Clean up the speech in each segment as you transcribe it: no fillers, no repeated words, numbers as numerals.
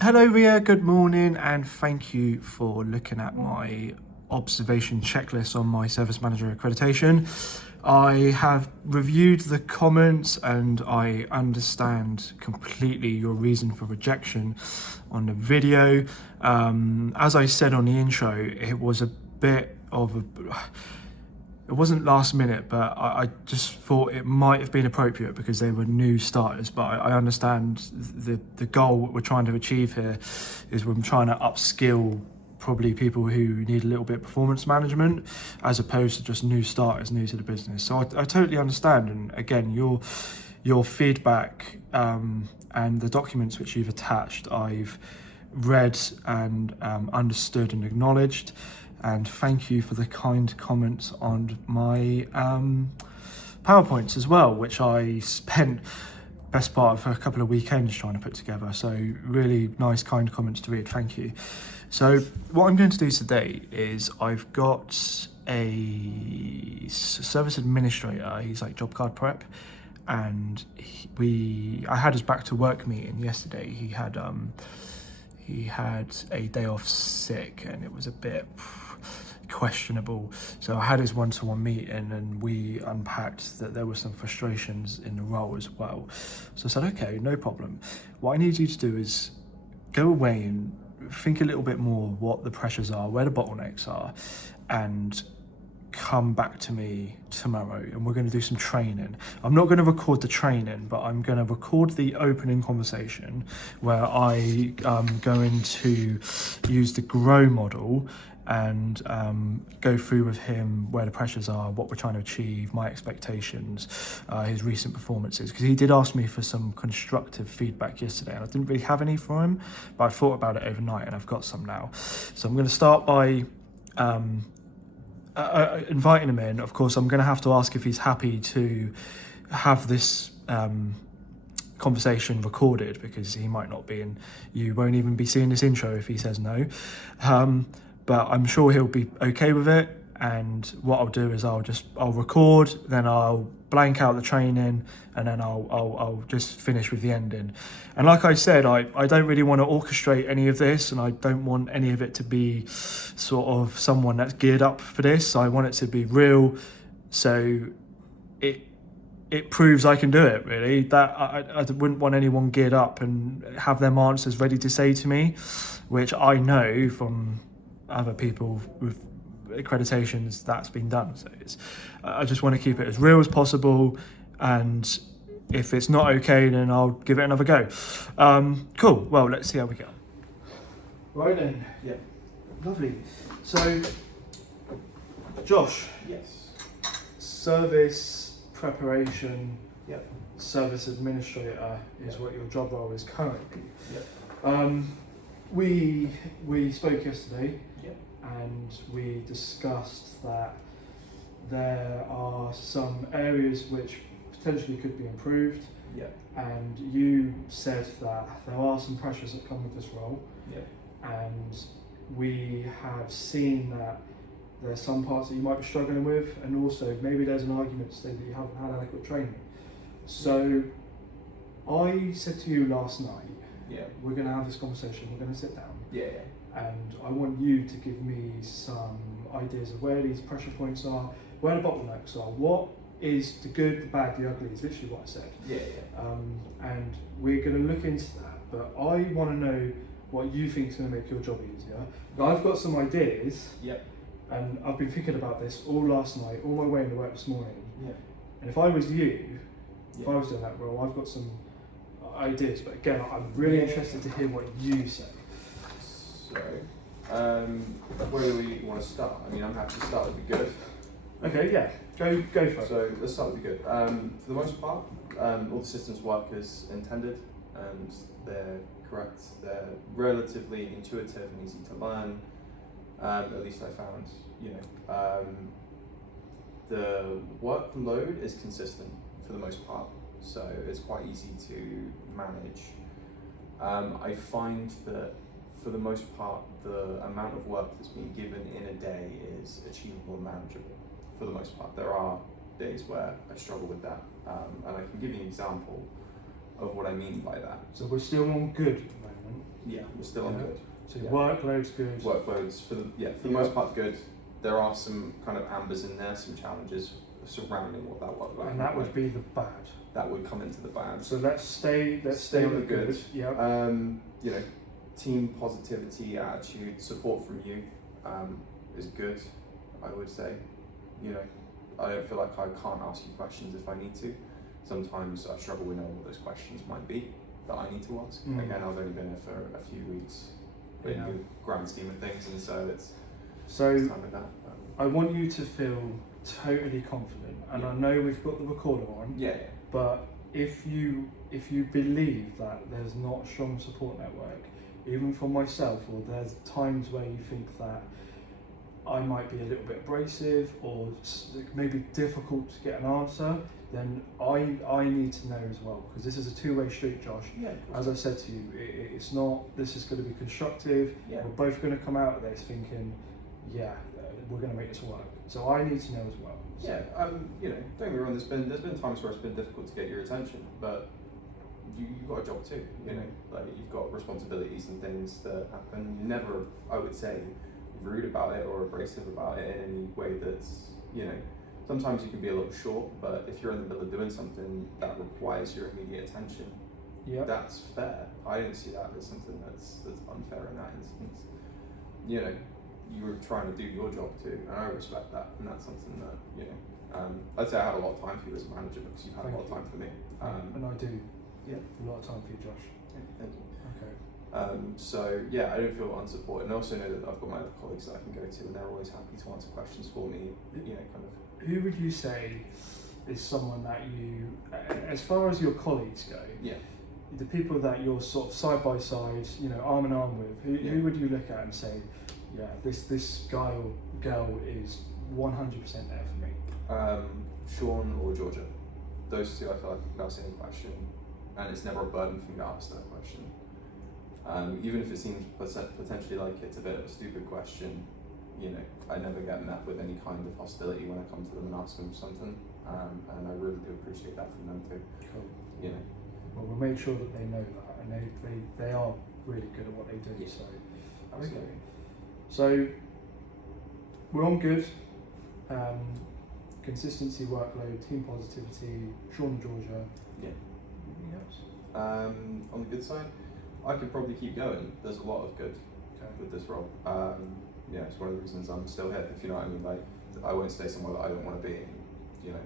Hello Ria, good morning, and thank you for looking at my observation checklist on my service manager accreditation. I have reviewed the comments and I understand completely your reason for rejection on the video. As I said on the intro, it was a bit of a... It wasn't last minute, but I just thought it might have been appropriate because they were new starters. But I understand the goal we're trying to achieve here is we're trying to upskill probably people who need a little bit of performance management as opposed to just new starters, new to the business. So I totally understand. And again, your feedback and the documents which you've attached, I've read and understood and acknowledged. And thank you for the kind comments on my PowerPoints as well, which I spent best part of a couple of weekends trying to put together. So really nice, kind comments to read. Thank you. So what I'm going to do today is I've got a service administrator. He's like job card prep, and I had his back to work meeting yesterday. He had a day off sick, and it was a bit questionable. So I had his one-to-one meeting and we unpacked that there were some frustrations in the role as well. So I said, okay, no problem. What I need you to do is go away and think a little bit more what the pressures are, where the bottlenecks are, and come back to me tomorrow and we're going to do some training. I'm not going to record the training, but I'm going to record the opening conversation where I am going to use the GROW model and go through with him where the pressures are, what we're trying to achieve, my expectations, his recent performances, because he did ask me for some constructive feedback yesterday and I didn't really have any for him, but I thought about it overnight and I've got some now. So I'm going to start by inviting him in. Of course, I'm going to have to ask if he's happy to have this conversation recorded, because he might not be, and you won't even be seeing this intro if he says no. But I'm sure he'll be okay with it. And what I'll do is I'll record, then I'll blank out the training, and then I'll just finish with the ending. And like I said, I don't really want to orchestrate any of this, and I don't want any of it to be sort of someone that's geared up for this. I want it to be real, so it proves I can do it, really. That I wouldn't want anyone geared up and have them answers ready to say to me, which I know from other people with accreditations that's been done. So I just want to keep it as real as possible, and if it's not okay, then I'll give it another go. Cool. Well, let's see how we go. Right then. Yeah. Lovely. So, Josh. Yes. Service preparation. Yep. Service administrator is what your job role is currently. Yep. We spoke yesterday. Yep. And we discussed that there are some areas which potentially could be improved. Yep. And you said that there are some pressures that come with this role. Yep. And we have seen that there's some parts that you might be struggling with, and also maybe there's an argument to say that you haven't had adequate training. So I said to you last night, we're going to have this conversation, we're going to sit down. Yeah. And I want you to give me some ideas of where these pressure points are, where the bottlenecks are, what is the good, the bad, the ugly, is literally what I said. Yeah. And we're going to look into that, but I want to know what you think is going to make your job easier. I've got some ideas, Yep. and I've been thinking about this all last night, all my way into work this morning. Yeah. And if I was you, if I was doing that role, I've got some ideas, but again, I'm really interested to hear what you say. So, where do we want to start? I mean, I'm happy to start with the good. Okay, yeah, go for it. So let's start with the good. For the most part, all the systems work as intended, and they're correct. They're relatively intuitive and easy to learn. At least I found, the workload is consistent for the most part, so it's quite easy to manage. I find that for the most part, the amount of work that's being given in a day is achievable and manageable. For the most part, there are days where I struggle with that, and I can give you an example of what I mean by that. So we're still on good at the moment. Yeah, we're still on Yeah. good. So Yeah. workload's good. Workloads for the most part good. There are some kind of ambers in there, some challenges surrounding what that workload. And that would be the bad. That would come into the bad. So let's stay on the good. Yeah. You know, team positivity, attitude, support from you is good. I would say. You know, I don't feel like I can't ask you questions if I need to. Sometimes I struggle with knowing what those questions might be that I need to ask. Mm. Again, I've only been here for a few weeks in Yeah. the grand scheme of things, and so it's So time with that. I want you to feel totally confident, and Yeah. I know we've got the recorder on, Yeah. but if you believe that there's not a strong support network, even for myself, or there's times where you think that I might be a little bit abrasive or maybe difficult to get an answer, then I need to know as well, because this is a two-way street, Josh. Yeah. As I said to you, it's not, this is going to be constructive. Yeah. We're both going to come out of this thinking, yeah, we're going to make this work. So I need to know as well. So, Yeah. You know, don't get me wrong. There's been times where it's been difficult to get your attention, but you've got a job too. You know, like you've got responsibilities and things that happen. You never, I would say, rude about it or abrasive about it in any way that's, you know, sometimes you can be a little short, but if you're in the middle of doing something that requires your immediate attention, yeah. that's fair. I don't see that as something that's unfair in that instance. You know, you were trying to do your job too, and I respect that, and that's something that, you know, I'd say I had a lot of time for you as a manager because you had a lot of time for me. And I do. Yeah. A lot of time for you, Josh. Thank you. Okay. So yeah, I don't feel unsupported, and I also know that I've got my other colleagues that I can go to, and they're always happy to answer questions for me. You know, kind of. Who would you say is someone that you, as far as your colleagues go, Yeah. the people that you're sort of side by side, you know, arm in arm with, who would you look at and say, yeah, this guy or girl is 100% there for me? Sean or Georgia, those two I feel like I can ask any question, and it's never a burden for me to ask that question. Even if it seems potentially like it's a bit of a stupid question, you know, I never get met with any kind of hostility when I come to them and ask them something, and I really do appreciate that from them too. Cool. You know. Well, we'll make sure that they know that, and they are really good at what they do. Yeah. So, Absolutely. okay. So we're on good. Consistency, workload, team positivity, Sean and Georgia. Yeah. Anything else? On the good side, I could probably keep going. There's a lot of good with this role. Yeah, it's one of the reasons I'm still here. If you know what I mean, like I won't stay somewhere that I don't want to be. You know,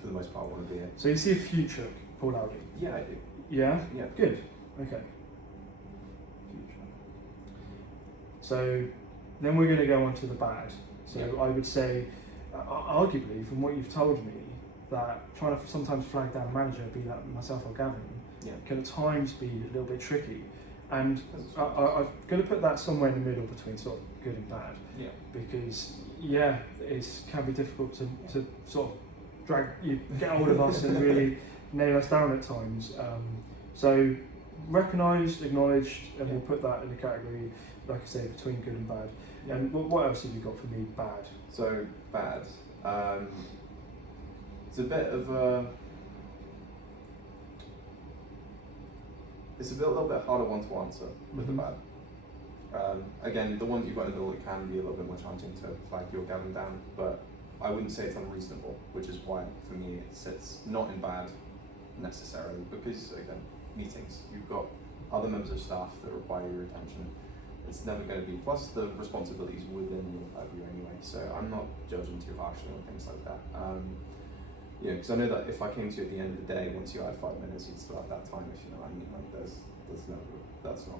for the most part, I want to be here. So you see a future, Paul Aldi? Yeah, I do. Yeah? Yeah. Good. Okay. Future. So then we're going to go on to the bad. So Yeah. I would say, arguably, from what you've told me, that trying to sometimes flag down a manager, be that myself or Gavin, Yeah. can at times be a little bit tricky. And I'm going to put that somewhere in the middle between sort of good and bad. Yeah. Because, yeah, it can be difficult to sort of get hold of us and really nail us down at times. So recognised, acknowledged, and we'll put that in the category, like I say, between good and bad. Yeah. And what else have you got for me bad? So bad. It's a bit of a. It's a little bit harder one to answer with the bad. Again, the one that you've got in the middle, it can be a little bit more challenging to flag your Gavin down, but I wouldn't say it's unreasonable, which is why for me it sits not in bad necessarily, because again, meetings, you've got other members of staff that require your attention. It's never going to be, plus the responsibilities within your purview anyway, so I'm not judging too harshly on things like that. Yeah, because I know that if I came to you at the end of the day, once you had 5 minutes, you'd still have that time, if you know what I mean. Like, that's not a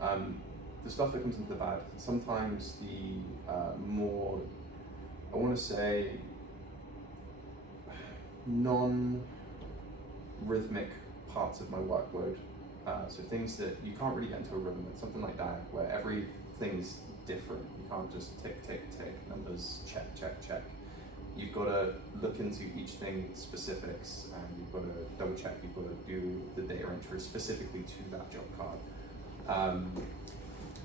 problem. The stuff that comes into the bad, sometimes the more, I want to say, non-rhythmic parts of my workload. So things that you can't really get into a rhythm with, something like that, where everything is different. You can't just tick, tick, tick, numbers, check, check, check. You've got to look into each thing specifics, and you've got to double check, you've got to do the data entry specifically to that job card.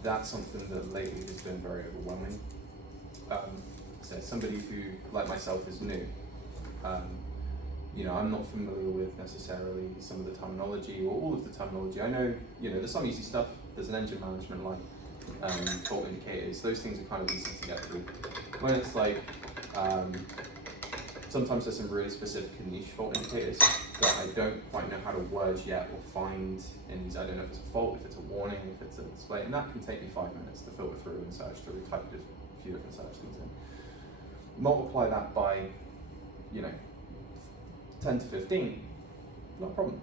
That's something that lately has been very overwhelming. So somebody who, like myself, is new, I'm not familiar with necessarily some of the terminology or all of the terminology. I know, there's some easy stuff. There's an engine management like fault indicators. Those things are kind of easy to get through. When it's like, sometimes there's some really specific and niche fault indicators that I don't quite know how to word yet or find in these. I don't know if it's a fault, if it's a warning, if it's a display, and that can take me 5 minutes to filter through and search through, type a few different search things in. Multiply that by, 10 to 15, not a problem.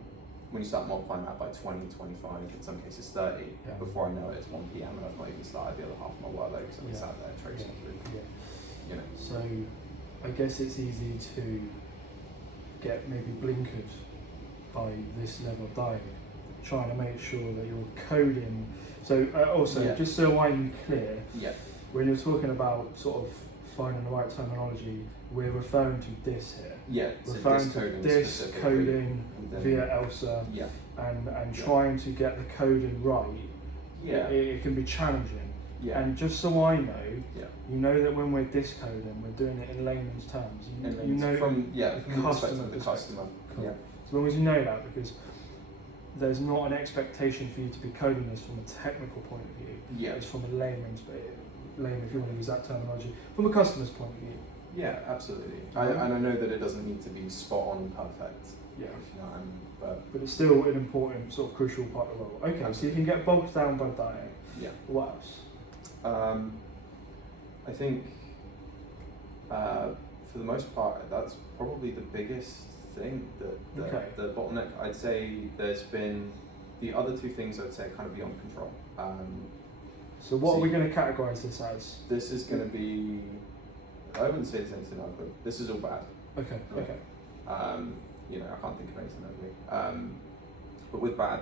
When you start multiplying that by 20, 25, in some cases 30, before I know it, it's 1 p.m. and I've not even started the other half of my workload because I've been sat there tracing through. So I guess it's easy to get maybe blinkered by this level of dialogue, trying to make sure that you're coding. So also, just so I'm clear, when you're talking about sort of finding the right terminology, we're referring to this here. So referring to this coding via ELSA, and trying to get the coding right. It can be challenging. And just so I know, you know that when we're discoding, we're doing it in layman's terms. You know from the customer. Cool. As long as you know that, because there's not an expectation for you to be coding this from a technical point of view. It's from a layman's, if you want to use that terminology, from a customer's point of view. Yeah, absolutely. And I know that it doesn't need to be spot on perfect. If you know what I mean. But it's still an important, sort of crucial part of the role. Okay, absolutely. So you can get bogged down by diet. What else? I think for the most part, that's probably the biggest thing. The bottleneck. I'd say there's been the other two things. I'd say kind of beyond control. So what are we going to categorise this as? This is going to be. I wouldn't say there's anything ugly. This is all bad. Okay. I can't think of anything ugly. But with bad,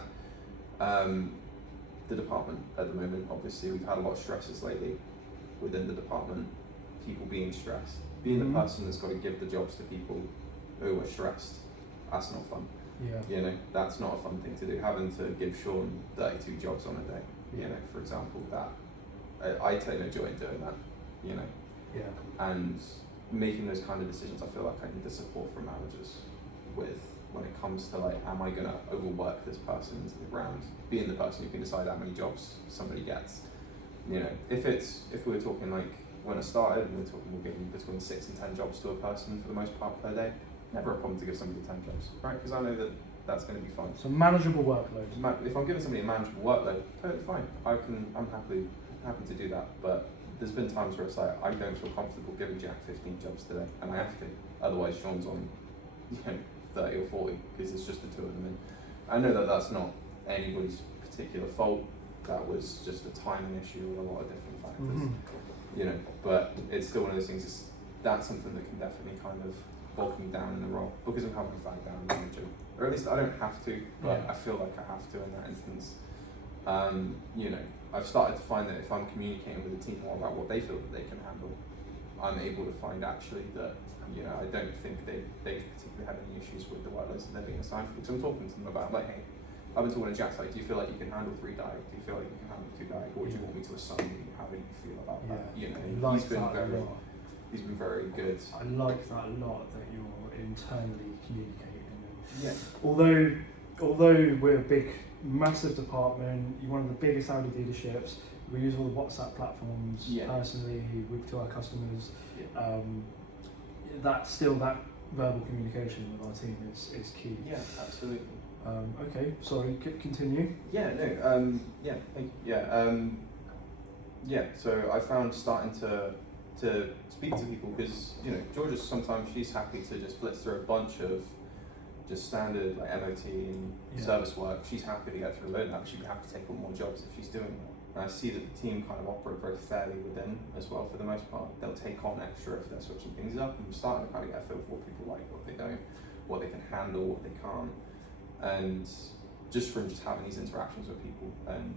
the department at the moment, obviously, we've had a lot of stresses lately within the department. People being stressed, being the person that's got to give the jobs to people who are stressed. That's not fun. That's not a fun thing to do. Having to give Sean 32 jobs on a day, for example, that I take no joy in doing that. And making those kind of decisions, I feel like I need the support from managers with when it comes to like, am I gonna overwork this person into the ground? Being the person who can decide how many jobs somebody gets. If we were talking like when I started, and we're giving between 6 and 10 jobs to a person for the most part per day. Never a problem to give somebody 10 jobs, right? Because I know that that's going to be fine. So manageable workload. If I'm giving somebody a manageable workload, totally fine. I'm happy to do that. But there's been times where it's like I don't feel comfortable giving Jack 15 jobs today, and I have to. Otherwise, Sean's on 30 or 40 because it's just the two of them. And I know that that's not anybody's particular fault. That was just a timing issue with a lot of different factors. But it's still one of those things. That's something that can definitely kind of bog me down in the role because I'm having to back down the manager, or at least I don't have to, but I feel like I have to in that instance. I've started to find that if I'm communicating with the team more about what they feel that they can handle, I'm able to find actually that I don't think they've particularly had any issues with the workloads that they're being assigned for. So I'm talking to them about like, hey, I've been talking to Jack, like, do you feel like you can handle 3 diag? Do you feel like you can handle 2 diag? Or do you want me to assign you? How do you feel about that? He's been very good. I like that a lot, that you're internally communicating. Although we're a big, massive department, you're one of the biggest Audi dealerships, we use all the WhatsApp platforms personally to our customers. That verbal communication with our team is key. Yeah, absolutely. Okay, sorry, continue. So I found starting to speak to people because Georgia sometimes she's happy to just blitz through a bunch of just standard like MOT and service work. She's happy to get through a load of that, but she'd be happy to take on more jobs if she's doing that. And I see that the team kind of operate very fairly within as well for the most part. They'll take on extra if they're switching things up, and we're starting to kind of get a feel for what people like, what they don't, what they can handle, what they can't. And just from having these interactions with people and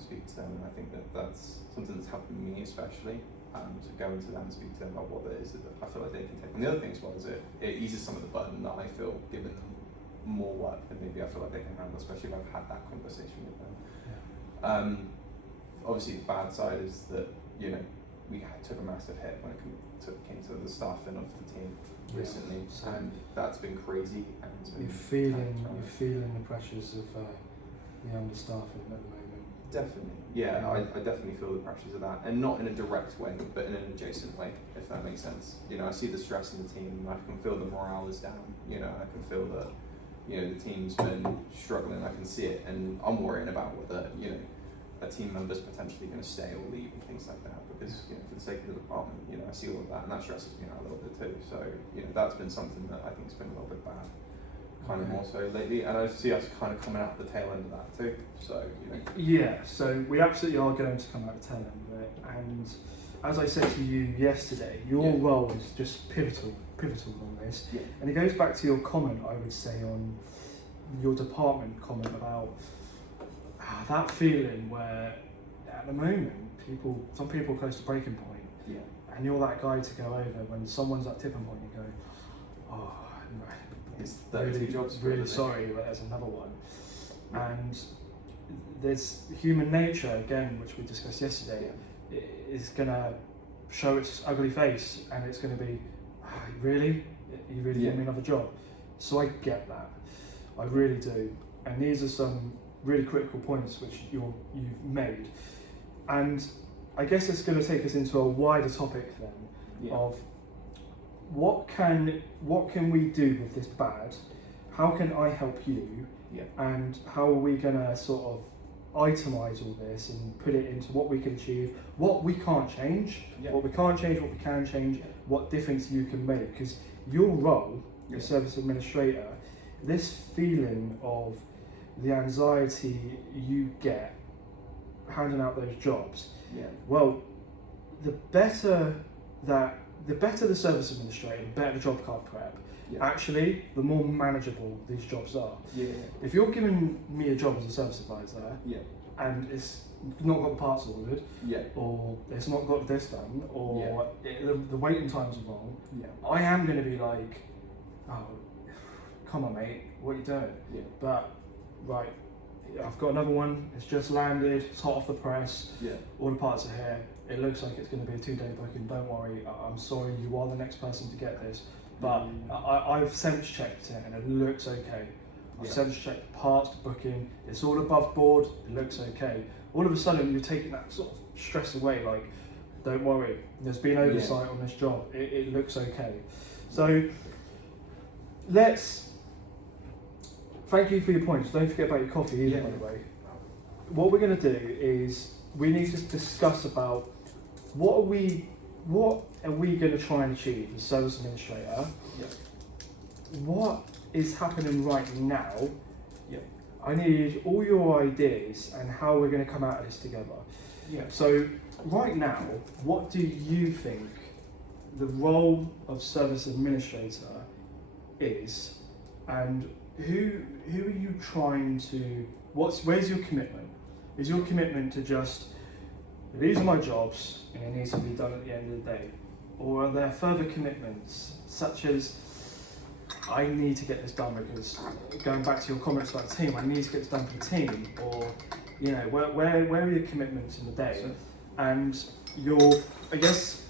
speaking to them, and I think that's something that's helping me especially, to go into them and speak to them about what it is that I feel like they can take. And the other thing as well is it eases some of the burden that I feel giving them more work than maybe I feel like they can handle, especially if I've had that conversation with them. Obviously the bad side is that, took a massive hit when it came to the staffing of the team recently, So and that's been crazy. And it's been you're feeling the pressures of the understaffing at the moment. Definitely, yeah. I definitely feel the pressures of that, and not in a direct way, but in an adjacent way, if that makes sense. You know, I see the stress in the team. I can feel the morale is down. You know, I can feel that, you know, the team's been struggling. I can see it, and I'm worrying about whether, you know, a team member's potentially going to stay or leave and things like that, because, you know, for the sake of the department, you know, I see all of that, and that stresses me out a little bit too. So, you know, that's been something that I think's been a little bit bad, kind of more so lately, and I see us kind of coming out the tail end of that too. So, you know. Yeah, so we absolutely are going to come out the tail end of it, and as I said to you yesterday, your role is just pivotal on this, and it goes back to your comment, I would say, on your department comment about that feeling where at the moment some people are close to breaking point, and you're that guy to go over when someone's at tipping point. You go, oh, it's 32 jobs. Really sorry, but there's another one. And there's human nature again, which we discussed yesterday, is gonna show its ugly face, and it's gonna be, really, you really give me another job. So I get that, I really do, and these are some really critical points which you've made, and I guess it's going to take us into a wider topic then of what can we do with this bad, how can I help you, and how are we going to sort of itemize all this and put it into what we can achieve, what we can't change, what we can't change, what we can change, what difference you can make, because your role, your service administrator, this feeling of the anxiety you get handing out those jobs, well, the better the service administrator, the better the job card prep, actually, the more manageable these jobs are. If you're giving me a job as a service advisor, and it's not got the parts ordered, or it's not got this done, or the waiting times are wrong, I am going to be like, oh, come on mate, what are you doing? But right, I've got another one, it's just landed, it's hot off the press, all the parts are here, it looks like it's going to be a 2-day booking, don't worry, I'm sorry, you are the next person to get this, but I've sense checked it and it looks okay. I've sense checked parts, booking, it's all above board, it looks okay. All of a sudden you're taking that sort of stress away, like, don't worry, there's been oversight on this job, it looks okay. So thank you for your points. Don't forget about your coffee either, by the way. What we're going to do is we need to discuss about what are we going to try and achieve as service administrator. What is happening right now? I need all your ideas and how we're going to come out of this together. So right now, what do you think the role of service administrator is, and who are you trying to, where's your commitment? Is your commitment to just, these are my jobs and it needs to be done at the end of the day? Or are there further commitments, such as, I need to get this done because, going back to your comments about the team, I need to get this done for the team? Or, you know, where are your commitments in the day? And I guess,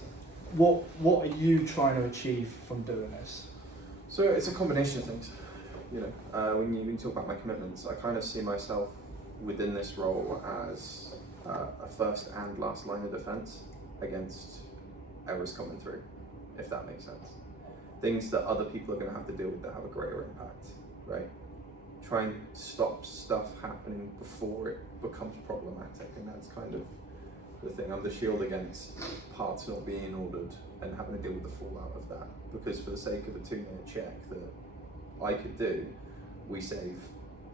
what are you trying to achieve from doing this? So it's a combination of things. You know, when you talk about my commitments, I kind of see myself within this role as a first and last line of defense against errors coming through, if that makes sense. Things that other people are going to have to deal with that have a greater impact, right? Try and stop stuff happening before it becomes problematic, and that's kind of the thing. I'm the shield against parts not being ordered and having to deal with the fallout of that, because for the sake of a 2-minute check that I could do, we save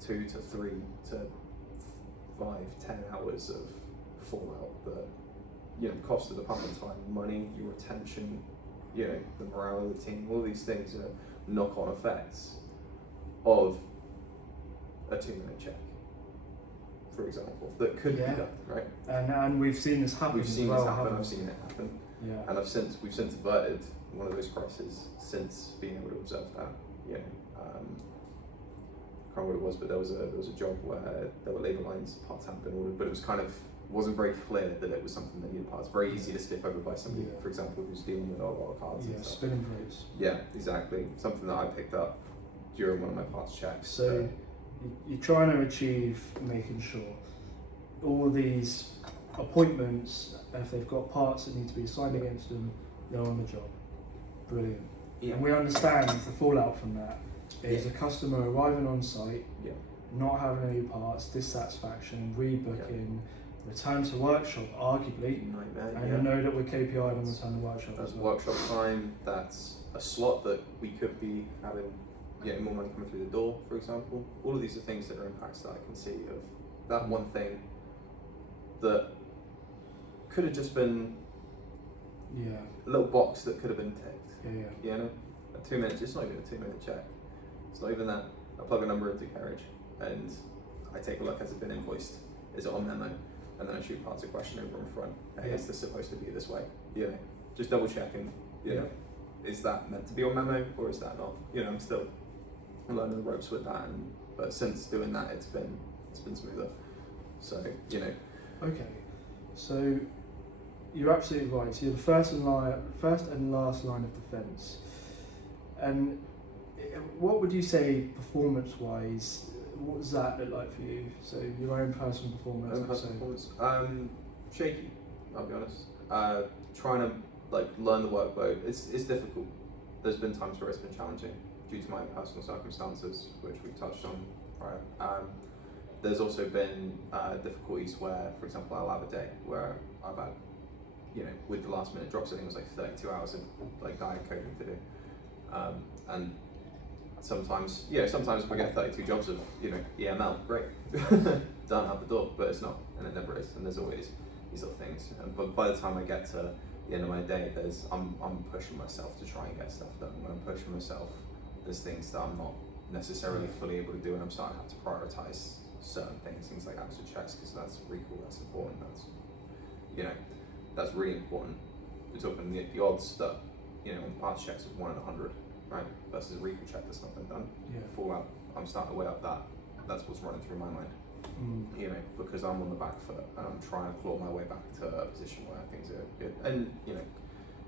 2 to 3 to 5, 10 hours of fallout that, you know, cost the department time, money, your attention, you know, the morale of the team. All these things are knock-on effects of a 2-minute check, for example, that could be done, right? And we've seen this happen. We've seen this happen. I've seen it happen. And we've since averted one of those crises since being able to observe that. You know, I can't remember what it was, but there was a job where there were labour lines, parts hadn't been ordered, but it was kind of wasn't very clear that it was something that needed parts. Very easy to skip over by somebody, for example, who's dealing with a lot of cards and stuff. Spinning plates. Yeah, exactly. Something that I picked up during one of my parts checks. So you're trying to achieve making sure all these appointments, if they've got parts that need to be assigned against them, they're on the job. Brilliant. Yeah. And we understand the fallout from that is a customer arriving on site, not having any parts, dissatisfaction, rebooking, return to workshop, arguably, and you know that we're KPI'd on return to workshop that's as well. Workshop time, that's a slot that we could be having more money coming through the door, for example. All of these are things that are impacts that I can see of that one thing that could have just been a little box that could have been ticked. You know, a 2 minute, it's not even a 2 minute check. It's not even that. I plug a number into carriage and I take a look, has it been invoiced? Is it on memo? And then I shoot parts a question over in front. Hey, is this supposed to be this way? You know, just double checking, you know, is that meant to be on memo or is that not? You know, I'm still learning the ropes with that, but since doing that, it's been smoother. So, you know. Okay, so you're absolutely right. So you're the first and last line of defence. And what would you say, performance-wise, what does that look like for you? So your own personal performance. Shaky, I'll be honest. Trying to learn the workload. It's difficult. There's been times where it's been challenging due to my personal circumstances, which we've touched on prior. There's also been difficulties where, for example, I'll have a day where I've had, with the last minute drops, I think it was 32 hours of diet coding to do. And sometimes if I get 32 jobs of, EML, great, done, out the door, but it's not, and it never is, and there's always these little things. But by the time I get to the end of my day, I'm pushing myself to try and get stuff done. When I'm pushing myself, there's things that I'm not necessarily fully able to do, and I'm starting to have to prioritize certain things like absent checks, because that's recall, that's important, that's really important. We're talking the odds that, on the parts checks of 1 in 100, right, versus a recall check that's not been done. Fallout, I'm starting to weigh up that's what's running through my mind. Because I'm on the back foot and I'm trying to claw my way back to a position where things are good. And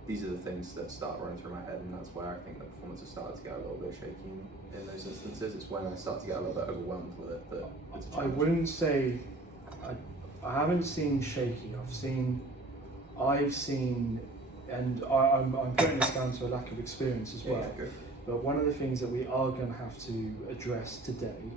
these are the things that start running through my head, and that's where I think the performance has started to get a little bit shaky in those instances. It's when I start to get a little bit overwhelmed with it that it's a challenge. I wouldn't say, I haven't seen shaky. I've seen, and I'm putting this down to a lack of experience as well. Good. But one of the things that we are going to have to address today,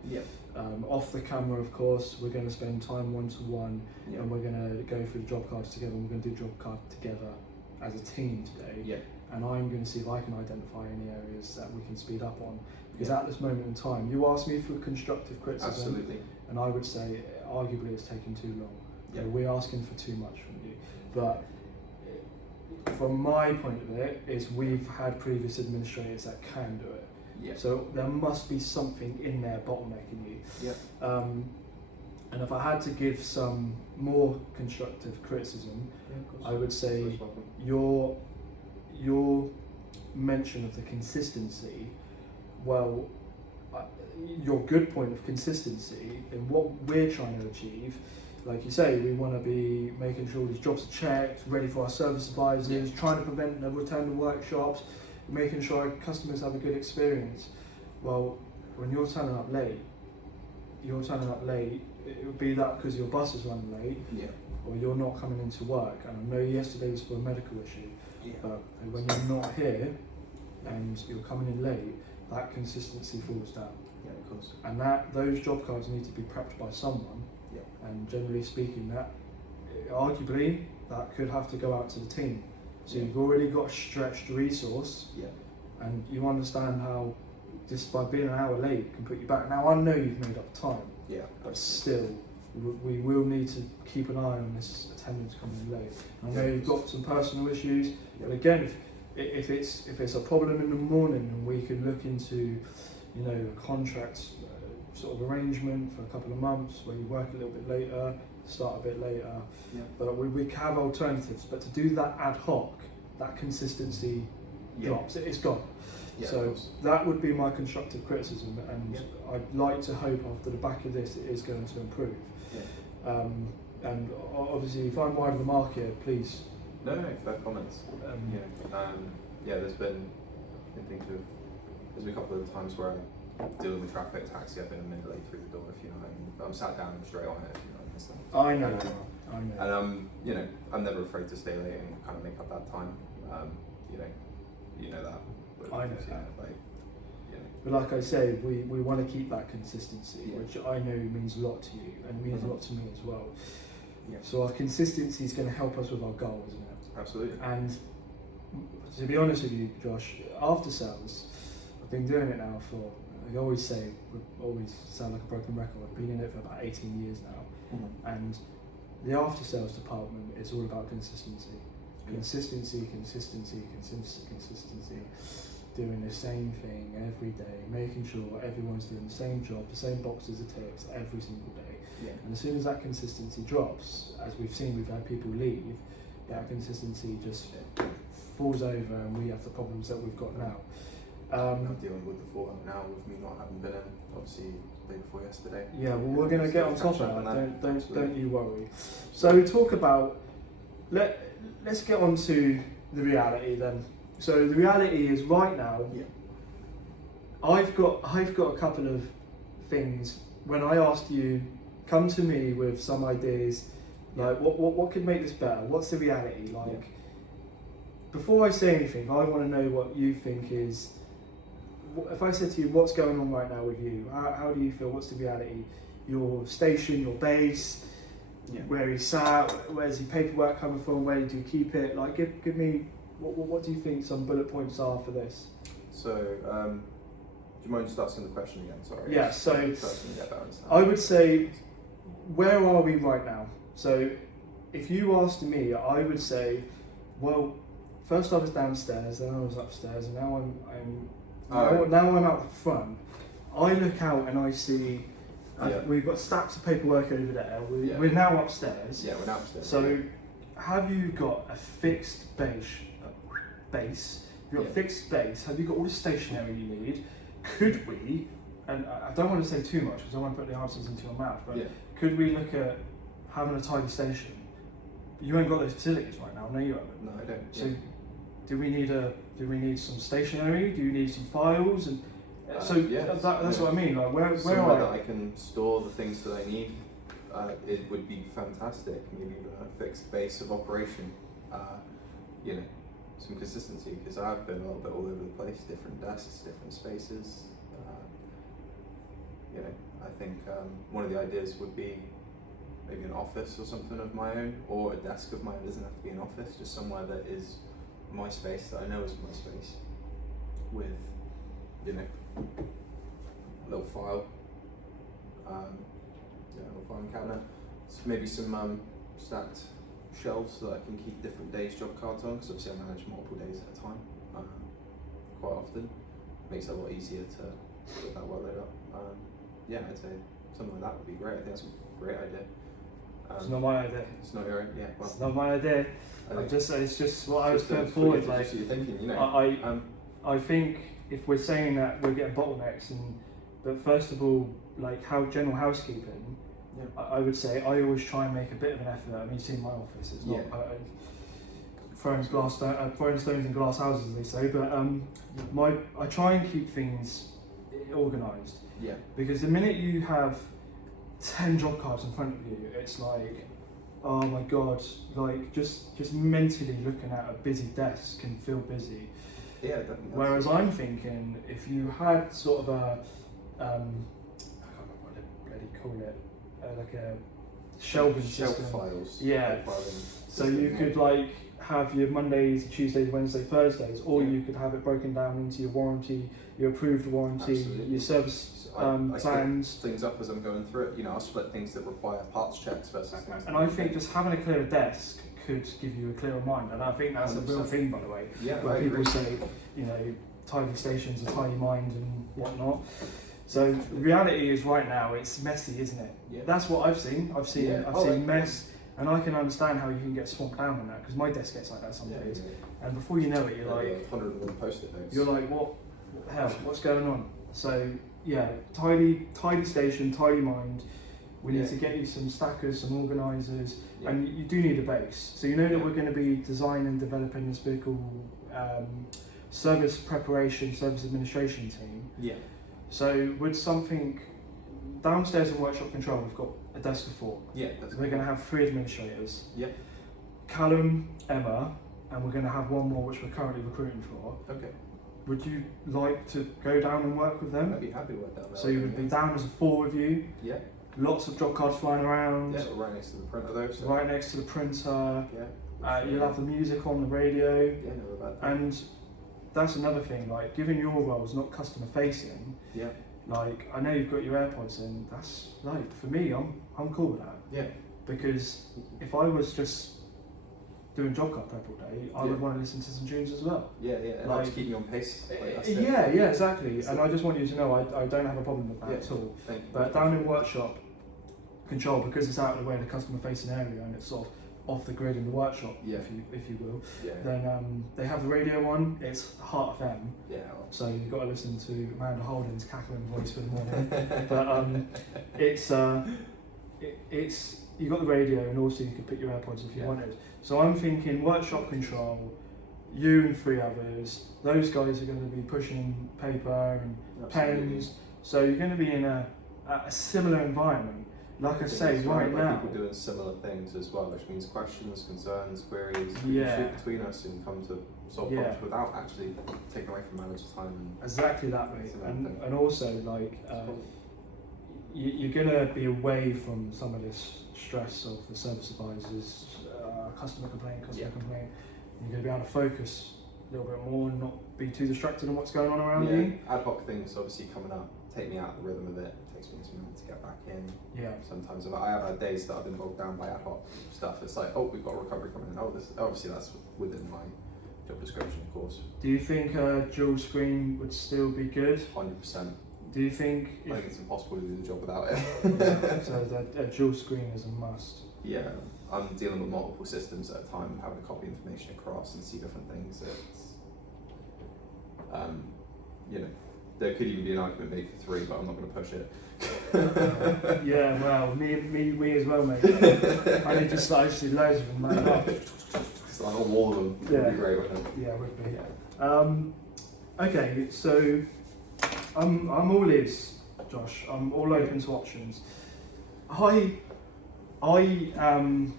off the camera, of course, we're going to spend time one-to-one, and we're going to go through the job cards together, and we're going to do job card together as a team today. And I'm going to see if I can identify any areas that we can speed up on. Because at this moment in time, you asked me for constructive criticism. Absolutely. And I would say, arguably, it's taking too long. We're asking for too much from you. But from my point of it, is we've had previous administrators that can do it. So there must be something in there bottlenecking you. And if I had to give some more constructive criticism, I would say your mention of the consistency, your good point of consistency in what we're trying to achieve. Like you say, we want to be making sure these jobs are checked, ready for our service advisors, trying to prevent the return to workshops, making sure our customers have a good experience. Well, when you're turning up late, it would be that because your bus is running late, or you're not coming into work. And I know yesterday was for a medical issue, but when you're not here and you're coming in late, that consistency falls down. Of course. And those job cards need to be prepped by someone. And generally speaking, that arguably that could have to go out to the team. So you've already got a stretched resource, and you understand how just by being an hour late can put you back. Now I know you've made up time, but still, we will need to keep an eye on this attendance coming in late. I know you've got some personal issues, but again, if it's a problem in the morning, and we can look into, a contract sort of arrangement for a couple of months where you work a little bit later, start a bit later, but we have alternatives. But to do that ad hoc, that consistency drops, it's gone. So that would be my constructive criticism, and I'd like to hope after the back of this it is going to improve. And obviously, if I'm wide of the market, please. No, fair comments. There's been, there's been a couple of times where I deal with traffic, taxi, I've been a minute late through the door, if you know what I mean. But I'm sat down straight on it, if you know what I mean. I know. And I'm never afraid to stay late and kind of make up that time. You know that. But, I know that. Like, But like I say, we want to keep that consistency, Yeah. which I know means a lot to you and means a lot to me as well. Yeah. So our consistency is going to help us with our goal, isn't it? Absolutely. And to be honest with you, Josh, after sales, I've been doing it now for, I always say, we always sound like a broken record, I've been in it for about 18 years now. And the after sales department is all about consistency. Consistency. Doing the same thing every day, making sure everyone's doing the same job, the same boxes are ticked every single day. Yeah. And as soon as that consistency drops, as we've seen, we've had people leave, that consistency just falls over and we have the problems that we've got now. I'm dealing with the fallout now with me not having been in, obviously, the day before yesterday. Yeah, well, we're going to get on top of that, don't you worry. So talk about, let's get on to the reality then. So the reality is right now, I've got a couple of things. When I asked you, come to me with some ideas, like what could make this better? What's the reality like? Before I say anything, I want to know what you think is. If I said to you, what's going on right now with you? How do you feel? What's the reality? Your station, your base, where he's sat, where's the paperwork coming from? Where do you keep it? Like, give me. What do you think some bullet points are for this? So, do you mind just asking the question again? Sorry. Yeah, so I I would say, where are we right now? So, if you asked me, I would say, well, first I was downstairs, then I was upstairs, and now now I'm out the front. I look out and I see we've got stacks of paperwork over there. We're now upstairs. Yeah, we're now upstairs. So, have you got a fixed base? You've got a fixed base. Have you got all the stationery you need? Could we, and I don't want to say too much because I want to put the answers into your mouth, but could we look at having a tidy station? You ain't got those facilities right now, no you haven't. No, I don't. So do we need some stationery? Do you need some files? And that's what I mean. Like where somewhere are that I can store the things that I need, it would be fantastic. Maybe even a fixed base of operation. Some consistency, because I've been a little bit all over the place, different desks, different spaces. I think one of the ideas would be maybe an office or something of my own, or a desk of mine. It doesn't have to be an office, just somewhere that is my space, that I know is my space, with a little file, a little filing cabinet, maybe some stacked shelves so that I can keep different days' job cards on, because obviously I manage multiple days at a time quite often. Makes it a lot easier to put that workload up. I'd say something like that would be great. I think that's a great idea. it's not my idea. It's not your own, yeah. Well, It's not my idea. It's just what I was putting forward. Like, so you're thinking, I think if we're saying that we're getting bottlenecks, but first of all, like general housekeeping, I would say I always try and make a bit of an effort. I mean, you've seen my office; it's not throwing stones in glass houses, as they say. But I try and keep things organised. Yeah. Because the minute you have 10 job cards in front of you, it's like, oh my god, like just mentally looking at a busy desk can feel busy. Yeah, definitely. Whereas I'm thinking, if you had sort of a, I can't remember what they bloody call it, like a shelving Shelf system. files. Yeah. So you could like have your Mondays, Tuesdays, Wednesdays, Thursdays, or you could have it broken down into your warranty, your approved warranty, Absolutely. your service I plans. split things up as I'm going through it. I'll split things that require parts checks versus things. And I think just having a clearer desk could give you a clearer mind, and I think that's 100%. A real thing, by the way. Yeah, where people say, tidy stations, a tidy mind, and whatnot. So the reality is, right now, it's messy, isn't it? Yeah. That's what I've seen. I've seen mess, and I can understand how you can get swamped down on that, because my desk gets like that some days. Yeah. And before you know it, you're like 101 post-it notes. You're like, what the hell? What's going on? So yeah, tidy station, tidy mind. We need to get you some stackers, some organisers, and you do need a base. So you know that we're going to be designing and developing this vehicle service preparation, service administration team. Yeah. So with something downstairs in workshop control, we've got a desk of 4. Yeah. We're going to have 3 administrators. Yeah. Callum, Emma, and we're going to have 1 more which we're currently recruiting for. Okay. Would you like to go down and work with them? I'd be happy with that. So you would be down as a 4 of you. Yeah. Lots of job cards flying around. Yeah, right next to the printer though. So. Right next to the printer. Yeah. You'll have the music on the radio. Yeah, never about that. And that's another thing, like, given your role is not customer facing, Yeah. like, I know you've got your AirPods in, that's, like, for me, I'm cool with that. Yeah. Because if I was just doing job cut prep all day, I would want to listen to some tunes as well. Yeah, yeah, and like, to keep you on pace. Like, that's yeah, exactly. And I just want you to know I don't have a problem with that at all. Thank you. But down in workshop control, because it's out of the way of the customer facing area and it's sort of off the grid in the workshop, if you will, then they have the radio on. It's Heart FM, so you've got to listen to Amanda Holden's cackling voice for the morning. But it's you got the radio, and also you could put your AirPods if you wanted. So I'm thinking workshop control, you and 3 others. Those guys are going to be pushing paper and pens, so you're going to be in a similar environment. Like I say, right now, people doing similar things as well, which means questions, concerns, queries, shoot between us and come to solve problems without actually taking away from manager's time. Exactly that way, and also like you're gonna be away from some of this stress of the service advisors, customer complaint. You're gonna be able to focus a little bit more and not be too distracted on what's going on around you. Ad hoc things obviously coming up take me out of the rhythm of it. Takes me a minute to get back in. Sometimes I have had days that I've been bogged down by ad hoc stuff. It's like, oh, we've got a recovery coming in. Oh, this obviously that's within my job description, of course. Do you think a dual screen would still be good? 100%. Do you think? I think it's impossible to do the job without it. So a dual screen is a must. Yeah, I'm dealing with multiple systems at a time, having to copy information across and see different things. It's, there could even be an argument made for 3, but I'm not going to push it. Yeah, well, me as well, mate. I need to start actually loads of them, mate. It's like on all of them. Would be great, wouldn't it? Yeah, it would be. Okay, so I'm all ears, Josh. I'm all open to options. Well, I'm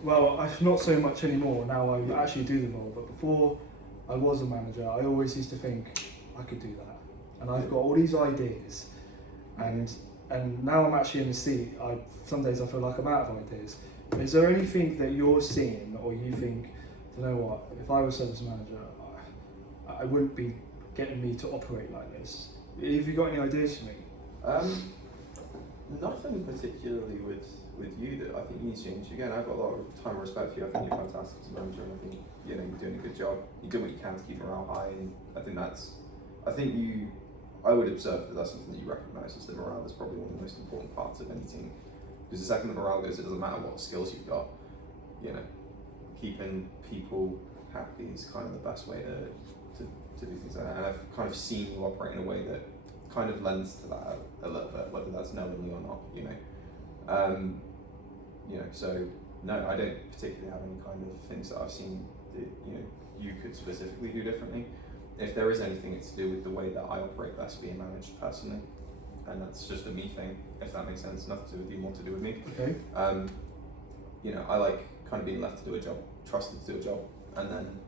not so much anymore. Now I actually do the role, but before I was a manager, I always used to think I could do that. And I've got all these ideas, and now I'm actually in the seat. Some days I feel like I'm out of ideas. Is there anything that you're seeing, or you think, you know what, if I was service manager, I wouldn't be getting me to operate like this? Have you got any ideas for me? Nothing particularly with you that I think needs change. Again, I've got a lot of time and respect for you. I think you're fantastic as a manager, and I think you're doing a good job. You do what you can to keep morale high, and I would observe that that's something that you recognise as the morale is probably one of the most important parts of any team. Because the second the morale goes, it doesn't matter what skills you've got. Keeping people happy is kind of the best way to do things like that. And I've kind of seen you operate in a way that kind of lends to that a little bit, whether that's knowingly or not. So no, I don't particularly have any kind of things that I've seen that you could specifically do differently. If there is anything, it's to do with the way that I operate best being managed personally, and that's just a me thing, if that makes sense. Nothing to do with you, more to do with me. Okay. I like kind of being left to do a job, trusted to do a job, and then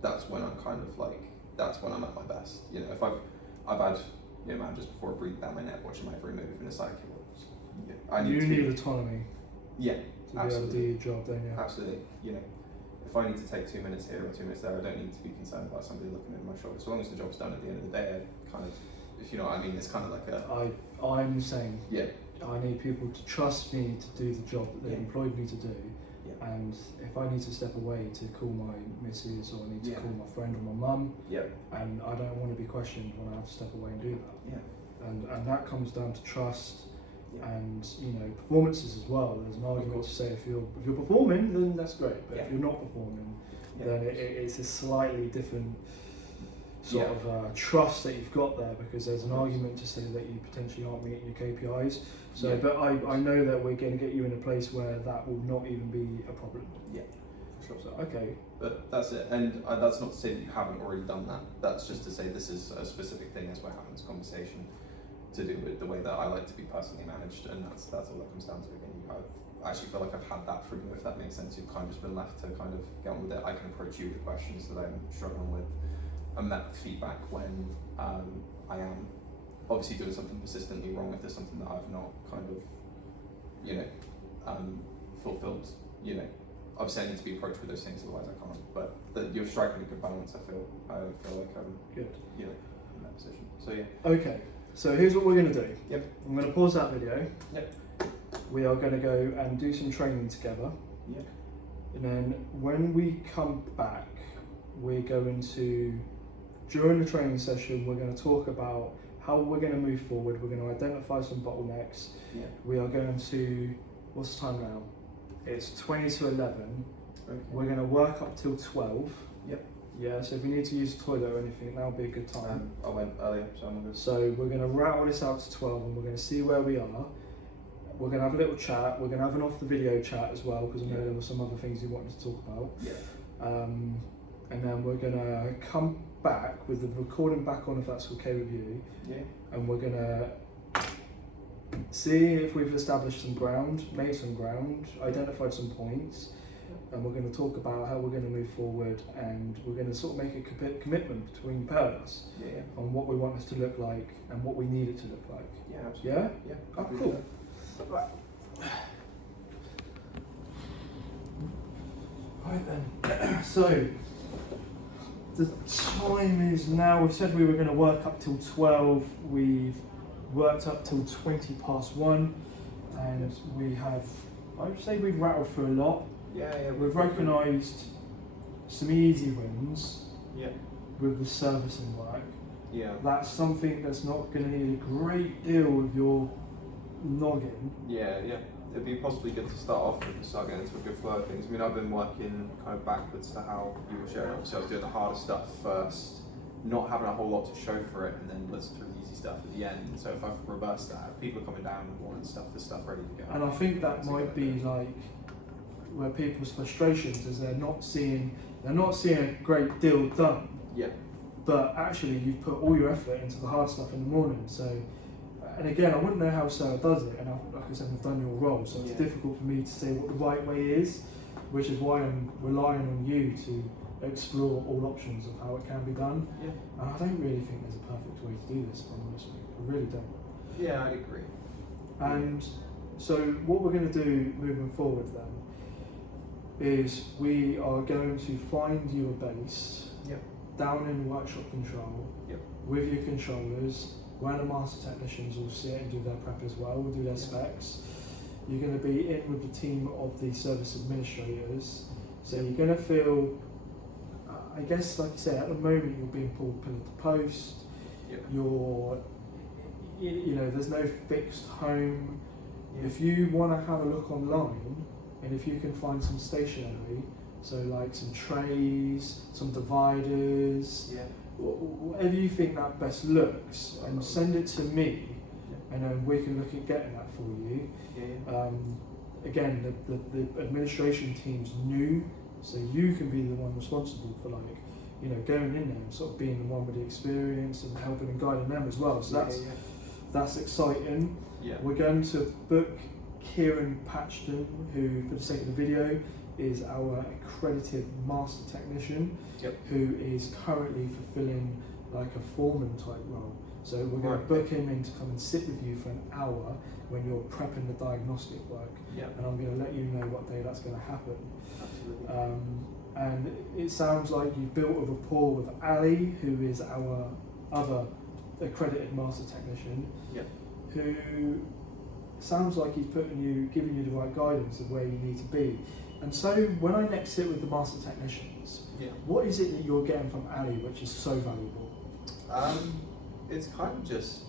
that's when I'm kind of like, that's when I'm at my best. If I've had managers before breathe down my neck watching my every move, and it's like, I need autonomy. Yeah, to be able to do your job, don't you? Absolutely. If I need to take 2 minutes here or 2 minutes there, I don't need to be concerned about somebody looking over my shoulder. As long as the job's done at the end of the day, I kind of, if you know what I mean, it's kind of like I'm saying. Yeah. I need people to trust me to do the job that they've employed me to do. Yeah. And if I need to step away to call my missus, or I need to call my friend or my mum, and I don't want to be questioned when I have to step away and do that. Yeah. And that comes down to trust. And performances as well. There's an argument to say if you're performing, then that's great. But if you're not performing, then it's a slightly different sort of trust that you've got there, because there's an argument to say that you potentially aren't meeting your KPIs. So, but I know that we're going to get you in a place where that will not even be a problem. Yeah, for sure. So, okay. But that's it, and that's not to say that you haven't already done that. That's just to say this is a specific thing as we're having this conversation to do with the way that I like to be personally managed, and that's all that comes down to. Again, I actually feel like I've had that from you, if that makes sense. You've kind of just been left to kind of get on with it. I can approach you with questions that I'm struggling with. I'm met with feedback when I am obviously doing something persistently wrong, if there's something that I've not kind of, fulfilled, obviously I need to be approached with those things, otherwise I can't. But you're striking a good balance, I feel like I'm good. In that position. So yeah. Okay, so here's what we're going to do. Yep. I'm going to pause that video. Yep. We are going to go and do some training together. Yep. And then when we come back, we're going to, during the training session, we're going to talk about how we're going to move forward. We're going to identify some bottlenecks. Yeah. We are going to, what's the time now? It's 20 to 11. Okay. We're going to work up till 12. Yep. Yeah, so if you need to use the toilet or anything, that'll be a good time. I went earlier, so I'm good. So we're going to rattle this out to 12 and we're going to see where we are. We're going to have a little chat. We're going to have an off the video chat as well, because I know there were some other things you wanted to talk about. Yeah. And then we're going to come back with the recording back on, if that's okay with you. Yeah. And we're going to see if we've established some ground, made some ground, identified some points, and we're going to talk about how we're going to move forward, and we're going to sort of make a commitment between both of us on what we want this to look like and what we need it to look like. Yeah, absolutely. Yeah? Yeah. Oh, cool. Right. Right then. So the time is now, we said we were going to work up till 12. We've worked up till 20 past 1, and we have, I would say we've rattled through a lot. Yeah. We've recognised some easy wins Yeah. with the servicing work. Yeah. That's something that's not going to need a great deal of your noggin. Yeah. It'd be possibly good to start off with and start getting into a good flow of things. I mean, I've been working kind of backwards to how you were sharing. Obviously, I was doing the harder stuff first, not having a whole lot to show for it, and then listen through the easy stuff at the end. So if I've reversed that, if people are coming down and wanting stuff, there's stuff ready to go. And I think that might be like where people's frustrations is they're not seeing a great deal done. Yeah. But actually, you've put all your effort into the hard stuff in the morning. So, and again, I wouldn't know how Sarah does it, and like I said, I've done your role, so it's difficult for me to say what the right way is, which is why I'm relying on you to explore all options of how it can be done. Yeah. And I don't really think there's a perfect way to do this, if I'm honest with you. I really don't. Yeah, I'd agree. And so what we're going to do moving forward then is we are going to find you a base down in workshop control with your controllers, where the master technicians will sit and do their prep as well, will do their specs. You're going to be in with the team of the service administrators, so you're going to feel, I guess like you say, at the moment you're being pulled pillar to post, you're, there's no fixed home. If you want to have a look online, and if you can find some stationery, so like some trays, some dividers, whatever you think that best looks, and send it to me, and then we can look at getting that for you. Again, the administration team's new, so you can be the one responsible for going in there and sort of being the one with the experience and helping and guiding them as well. So that's exciting. We're going to book Kieran Patchton, who, for the sake of the video, is our accredited master technician, who is currently fulfilling like a foreman type role. So we're going to book him in to come and sit with you for an hour when you're prepping the diagnostic work, and I'm going to let you know what day that's going to happen. Absolutely. And it sounds like you've built a rapport with Ali, who is our other accredited master technician, who sounds like he's giving you the right guidance of where you need to be. And so when I next sit with the master technicians, what is it that you're getting from Ali which is so valuable? It's kind of just,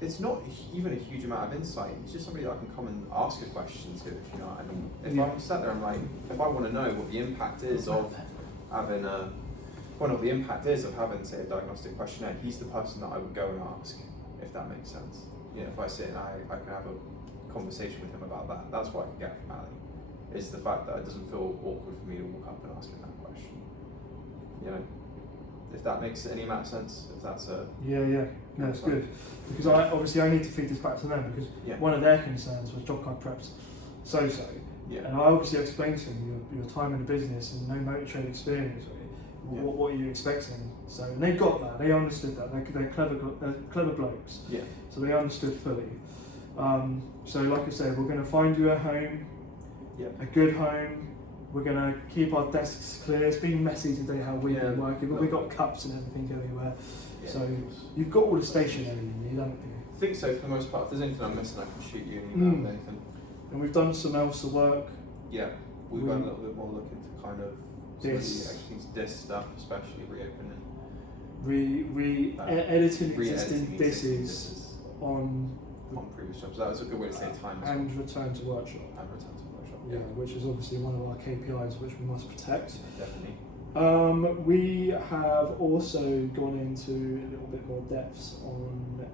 it's not even a huge amount of insight. It's just somebody that I can come and ask a question to, if you know what I mean. If I'm sat there, I'm like, if I want to know what the impact is of having a find out what the impact is of having, say, a diagnostic questionnaire, he's the person that I would go and ask, if that makes sense. You know, if I sit and I can have a conversation with him about that, that's what I can get from Ali, is the fact that it doesn't feel awkward for me to walk up and ask him that question. You know, if that makes any amount of sense, if that's a... Yeah, no, it's good. Because I need to feed this back to them, because one of their concerns was job card preps so-so. Yeah. And I obviously explained to them your time in the business and no motor trade experience, what are you expecting? So and they got that, they understood that, they're clever blokes. Yeah. So they understood fully. So like I said, we're going to find you a home, a good home. We're going to keep our desks clear. It's been messy today how we've been working, but we've got cups and everything everywhere. Yeah. So you've got all the stationery you need, haven't you? I think so for the most part. If there's anything I'm missing, I can shoot you an email with anything. And we've done some else of work. Yeah, we've got a little bit more look into kind of this stuff, especially reopening. Editing existing disses on previous jobs. That was a good way to say time. And return to workshop. Yeah, which is obviously one of our KPIs which we must protect. Definitely. We have also gone into a little bit more depths on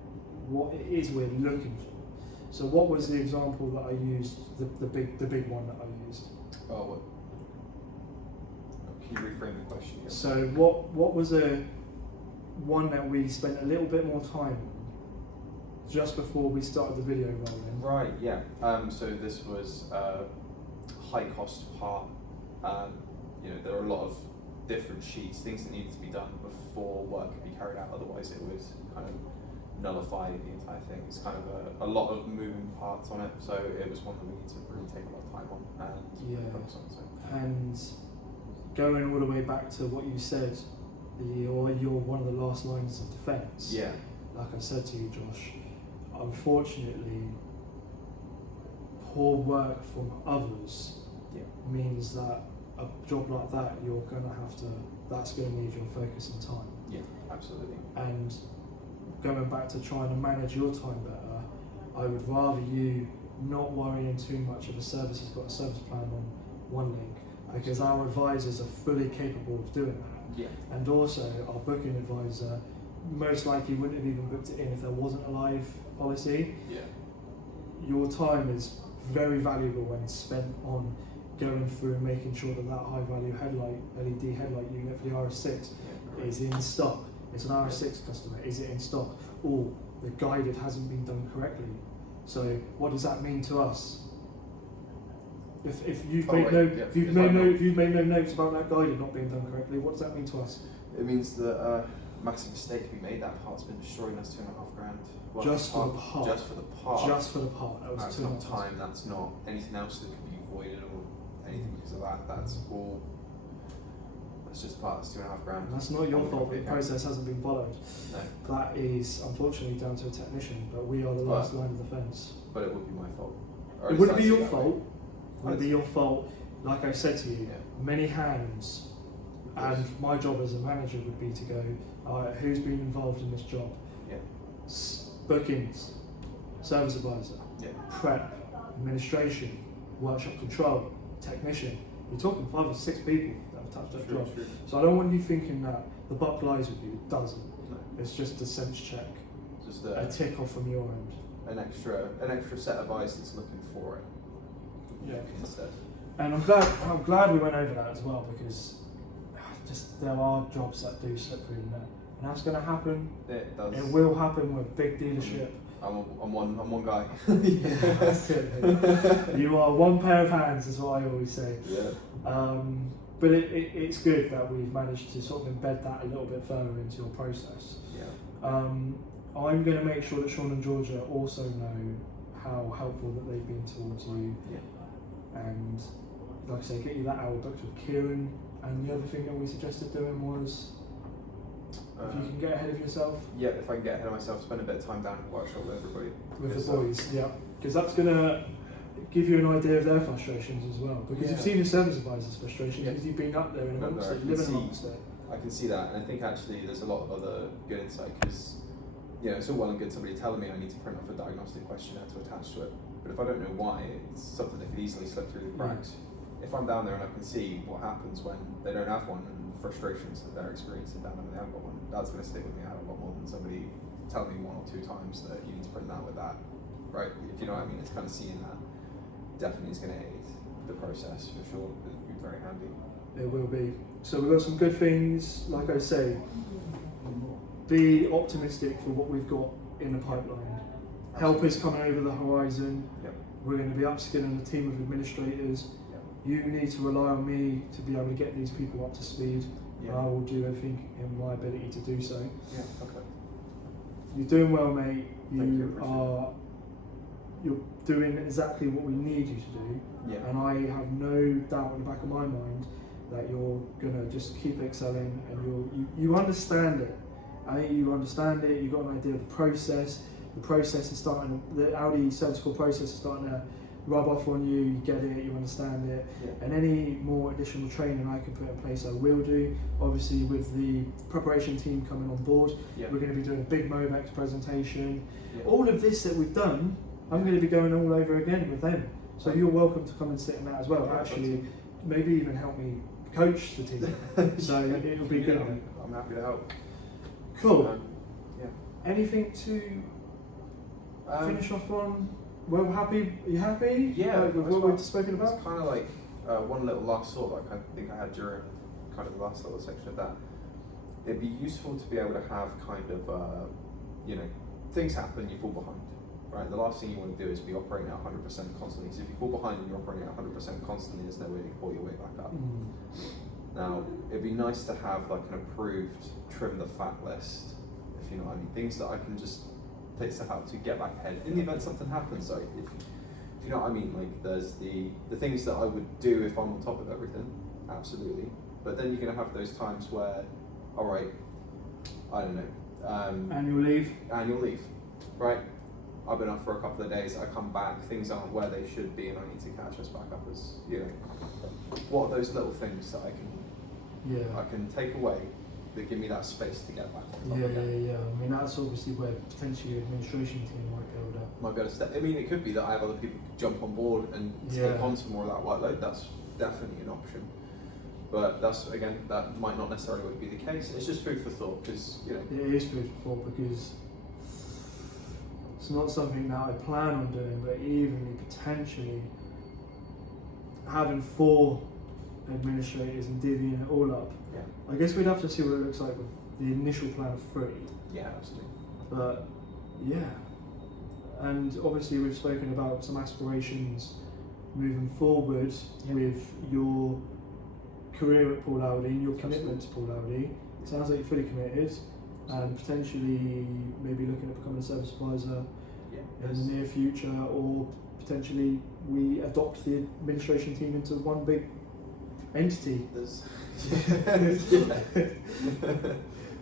what it is we're looking for. So what was the example that I used, the big one that I used? Oh, what? Can you reframe the question again? So what was a one that we spent a little bit more time on just before we started the video rolling? Right, yeah. So this was high cost part. You know, there are a lot of different sheets, things that needed to be done before work could be carried out, otherwise it would kind of nullify the entire thing. It's kind of a lot of moving parts on it, so it was one that we need to really take a lot of time on and focus on. So. And going all the way back to what you said, you're one of the last lines of defence. Yeah. Like I said to you, Josh, unfortunately, poor work from others means that a job like that, that's going to need your focus and time. Yeah, absolutely. And going back to trying to manage your time better, I would rather you not worrying too much if a service has got a service plan on one link, because our advisors are fully capable of doing that. Yeah. And also our booking advisor most likely wouldn't have even booked it in if there wasn't a live policy. Yeah. Your time is very valuable when spent on going through and making sure that high value LED headlight unit for the RS6 is in stock. It's an RS6 customer, is it in stock? Or the guided hasn't been done correctly. So what does that mean to us? If you've made no notes about that guided not being done correctly, what does that mean to us? It means that a massive mistake can be made. That part's been destroyed. That's £2,500. Well, just for the part. Just for the part. Just for the part. That was that's not time. That's not anything else that could be voided or anything because of that. That's all. That's just part. That's £2,500. That's not your fault. The process hasn't been followed. No. That is unfortunately down to a technician. But we are the last line of defence. But it would be my fault. It wouldn't be your fault. It would be your fault. Like I said to you, many hands. And my job as a manager would be to go, alright, who's been involved in this job? Bookings, service advisor, prep, administration, workshop control, technician. You're talking 5 or 6 people that have touched that job. So I don't want you thinking that the buck lies with you. It doesn't. No. It's just a sense check. Just a tick off from your end. An extra set of eyes that's looking for it. Yeah. Instead. And I'm glad we went over that as well, because there are jobs that do slip through the net, and that's going to happen. It does. It will happen with big dealership. I'm one guy. Yeah, that's it. You are one pair of hands, is what I always say. Yeah. But it's good that we've managed to sort of embed that a little bit further into your process. Yeah. I'm going to make sure that Sean and Georgia also know how helpful that they've been towards you. Yeah. And like I say, get you that hour booked with Kieran. And the other thing that we suggested doing was, if you can get ahead of yourself. Yeah, if I can get ahead of myself, spend a bit of time down in the workshop with everybody. With the boys, yeah. Because that's going to give you an idea of their frustrations as well. Because you've seen your service advisor's frustrations, because you've been up there and amongst it, living amongst it. I can see that, and I think actually there's a lot of other good insight, because it's all well and good somebody telling me I need to print off a diagnostic questionnaire to attach to it, but if I don't know why, it's something that could easily slip through the cracks. if I'm down there and I can see what happens when they don't have one and the frustrations that they're experiencing down there when they haven't got one, that's going to stick with me out a lot more than somebody telling me 1 or 2 times that you need to print that with that, right? If you know what I mean, it's kind of seeing that definitely is going to aid the process for sure. It'll be very handy. It will be. So we've got some good things. Like I say, be optimistic for what we've got in the pipeline. Help is coming over the horizon. Yep. We're going to be upskilling a team of administrators. Yep. You need to rely on me to be able to get these people up to speed. Yeah. I will do everything in my ability to do so. Yeah. Okay. You're doing well, mate. Thank you, You're doing exactly what we need you to do. Yeah. And I have no doubt in the back of my mind that you're gonna just keep excelling, and you understand it. I think you understand it. You've got an idea of the process. The process is starting. The Audi surgical process is starting to rub off on you. You get it. You understand it. Yeah. And any more additional training I can put in place, I will do. Obviously, with the preparation team coming on board, Yeah. we're going to be doing a big Mobex presentation. Yeah. All of this that we've done, I'm going to be going all over again with them. So you're welcome to come and sit in that as well. Yeah, Actually, maybe even help me coach the team. So it'll be good. I'm happy to help. Cool. Yeah. Anything to finish off on? Well, happy? Are you happy? Yeah. With what we've spoken about? It's kind of like one little last thought, like I think I had during kind of the last little section of that. It'd be useful to be able to have kind of, things happen, you fall behind, right? The last thing you want to do is be operating at 100% constantly. So if you fall behind and you're operating at 100% constantly, there's no way to pull your way back up. Now, it'd be nice to have like an approved trim the fat list, if you know what I mean. Things that I can just take to help to get back ahead in the event something happens. So if you know what I mean, like there's the things that I would do if I'm on top of everything, absolutely. But then you're gonna have those times where, all right, I don't know, Annual leave, right? I've been up for a couple of days. I come back, things aren't where they should be, and I need to catch us back up. As you know, what are those little things that I can take away that give me that space to get back on top again? Yeah. I mean, that's obviously where potentially your administration team might be able to. Might be able to step. I mean, it could be that I have other people jump on board and take on some more of that workload. That's definitely an option. But that might not necessarily be the case. It's just food for thought, because It is food for thought, because it's not something that I plan on doing, but even potentially having 4 administrators and divvying it all up. Yeah. I guess we'd have to see what it looks like with the initial plan of 3. Yeah, absolutely. But yeah, and obviously we've spoken about some aspirations moving forward with your career at Paul Audi, your commitment to Paul Audi. It sounds like you're fully committed, and potentially maybe looking at becoming a service advisor in the near future, or potentially we adopt the administration team into one big entity.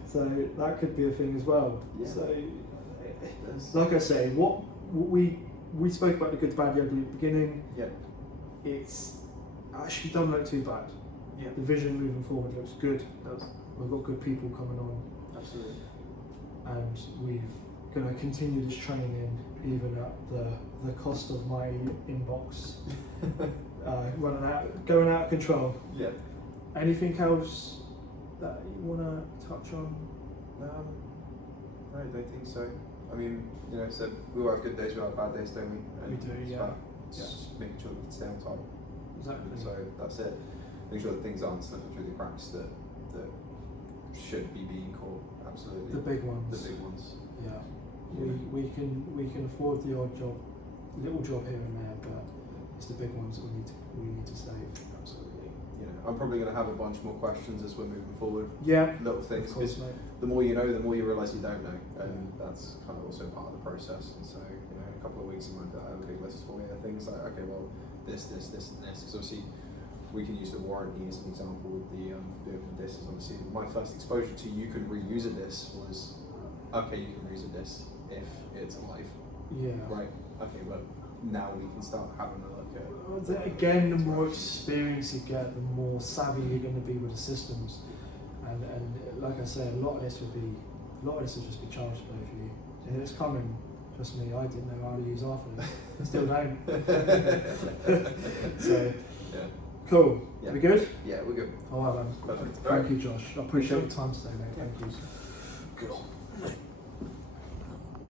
So that could be a thing as well. Yeah. So, like I say, what we spoke about the good, the bad, the ugly at the beginning. Yeah. It's actually doesn't look too bad. Yeah. The vision moving forward looks good. It does. We've got good people coming on, Absolutely. and we're going to continue this training even at the cost of my inbox going out of control. Yeah. Anything else that you want to touch on? No, I don't think so. I mean, so we all have good days, we have bad days, don't we? And We do, it's yeah. about just making sure that we stay on top. Exactly. So that's it. Make sure that things aren't slipping through the cracks that should be being caught. Absolutely. The big ones. The big ones. Yeah. We can afford the odd job, little job here and there, but it's the big ones that we need to save. Absolutely. I'm probably going to have a bunch more questions as we're moving forward. Yeah. Little things. Of course, mate. The more you know, the more you realise you don't know, and that's kind of also part of the process. And so, in a couple of weeks, I might have a big list for you. Things like, okay, well, this, and this. Because obviously, we can use the warranty as an example with the open discs. Obviously, my first exposure to you can reuse a disc was, okay, you can reuse a disc if it's alive. Yeah. Right. Okay, but now we can start having a look at. Again, the more experience you get, the more savvy you're going to be with the systems, and like I say, a lot of this will just be charge play for you. And it's coming. Trust me, I didn't know how to use half of it. Still don't. So, Cool. Yeah. We good? Yeah, we're good. All right, man. Perfect. Thank you, Josh. I appreciate your time today, mate. Thank you. Cool.